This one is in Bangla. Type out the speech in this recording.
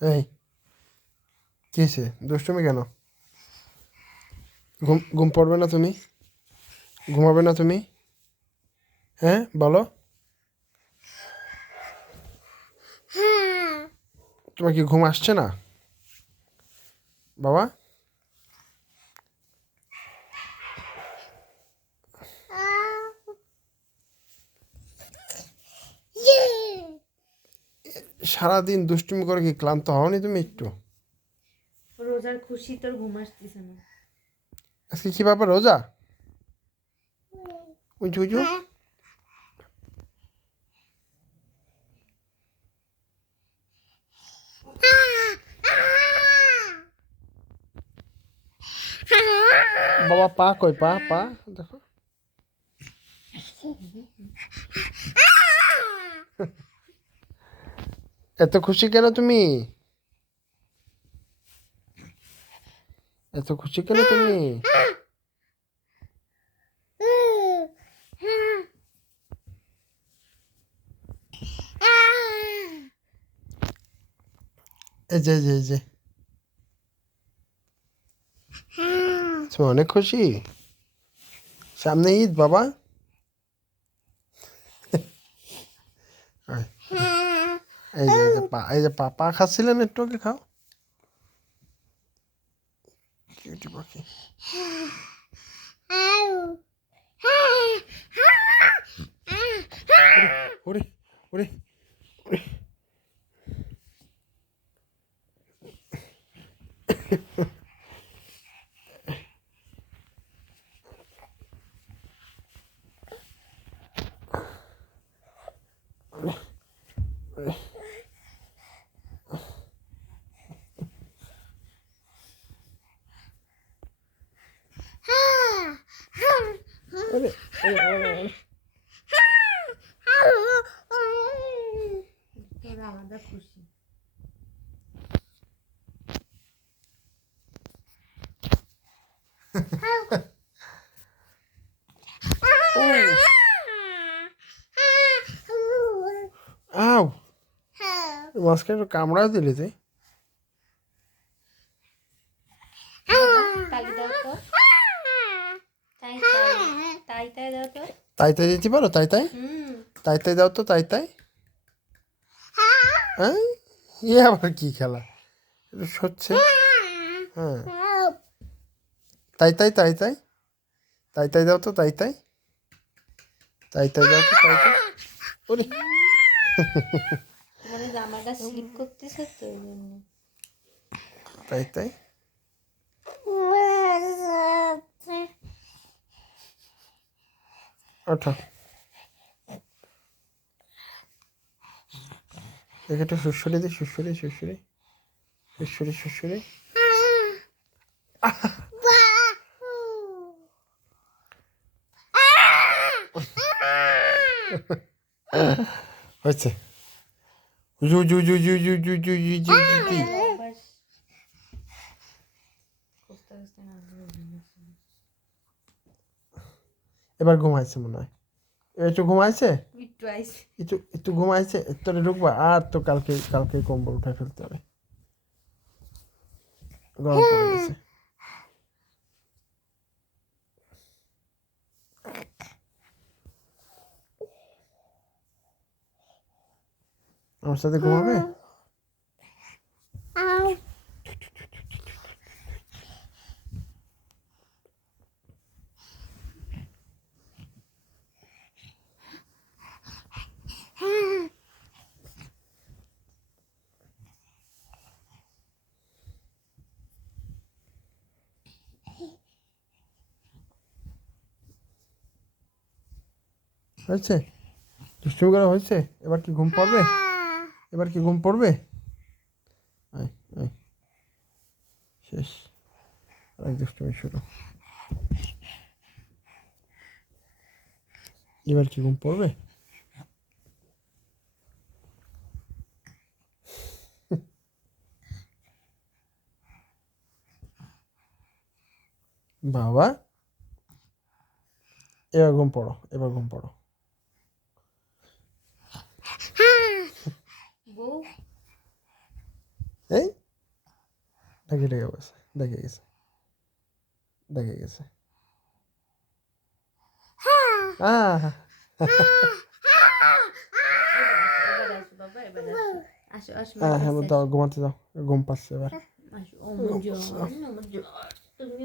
এই কী হয়েছে? দুষ্টুমি কেন? ঘুম ঘুম পড়বে না তুমি? ঘুমাবে না তুমি? হ্যাঁ বলো। তোমার কি ঘুম আসছে না বাবা? সারাদিন দুষ্টুমি করে কি ক্লান্ত হওনি তুমি একটু? রোজার খুশি তোর ঘুম আসতেছে না। আজকে কি ব্যাপার রোজা? উঁচু উঁচু বাবা, পা কই? পা পা দেখো। এত খুশি কেন তুমি? এত খুশি কেন তুমি? এই যে এই যে এই যে তুমি অনেক খুশি? সামনে ঈদ বাবা। আয়, এই যে পা খাচ্ছিলেন, একটু আগে খাও। কিউটি পাখি। ওরে ওরে ওরে। ওরে ওরে ওরে ওরে। তোর আলাদা খুশি। আউ, মাঝখানে একটু কামড়াও দিলে তুই। তালি দাও তো। তাই তাই তাই দাও তো। তাই তাই দিতে পারো? তাই তাই তাই তাই দাও তো, তাই তাই। হ্যাঁ, ইয়ে আবার কি খেলা? একটু সচ্ছে। হ্যাঁ, তাই তাই তাই তাই তাই তাই দাও তো, তাই তাই তাই তাই দাও তো, তাই তাই। ওরে মানে জামাটা স্লিপ করতেছে তো ওই জন্য। তাই তাই। ওঠো, দেখে একটু সুড়সুড়ি দিই, সুড়সুড়ি সুড়সুড়ি সুড়সুড়ি সুড়সুড়ি। হয়েছে। জু জু জু জু জু জু জু জু জু জু জু। অভ্যাস খুঁজতে খুঁজতে না এবার ঘুমাইছে মনে হয়। একটু ঘুমাইছে, একটু আইসে। একটু একটু ঘুমাইছে। তোরে ঢুকবা আর তো কালকে কালকে কম্বল উঠায় ফেলতে হবে, গরম পড়ে গেছে। আমার সাথে ঘুমাবে? হয়েছে? দুষ্টুমি করা হয়েছে? এবার কি ঘুম পড়বে? এবার কি ঘুম পড়বে? আয় আয়, শেষ। আর দুষ্টুমি শুরু। এবার কি ঘুম পড়বে? বাবা, এবার ঘুম পড়ো, এবার ঘুম পড়ো। বউ এই ডেকে ডেকে বসে ডেকে গেছে ডেকে গেছে আহ এবার আসো বাবা, এবার আসো। আসো, হ্যাঁ হ্যাঁ মার কাছে দাও ঘুমাতে দাও ঘুম পাচ্ছে এবার আসো। ও মজা, তুমি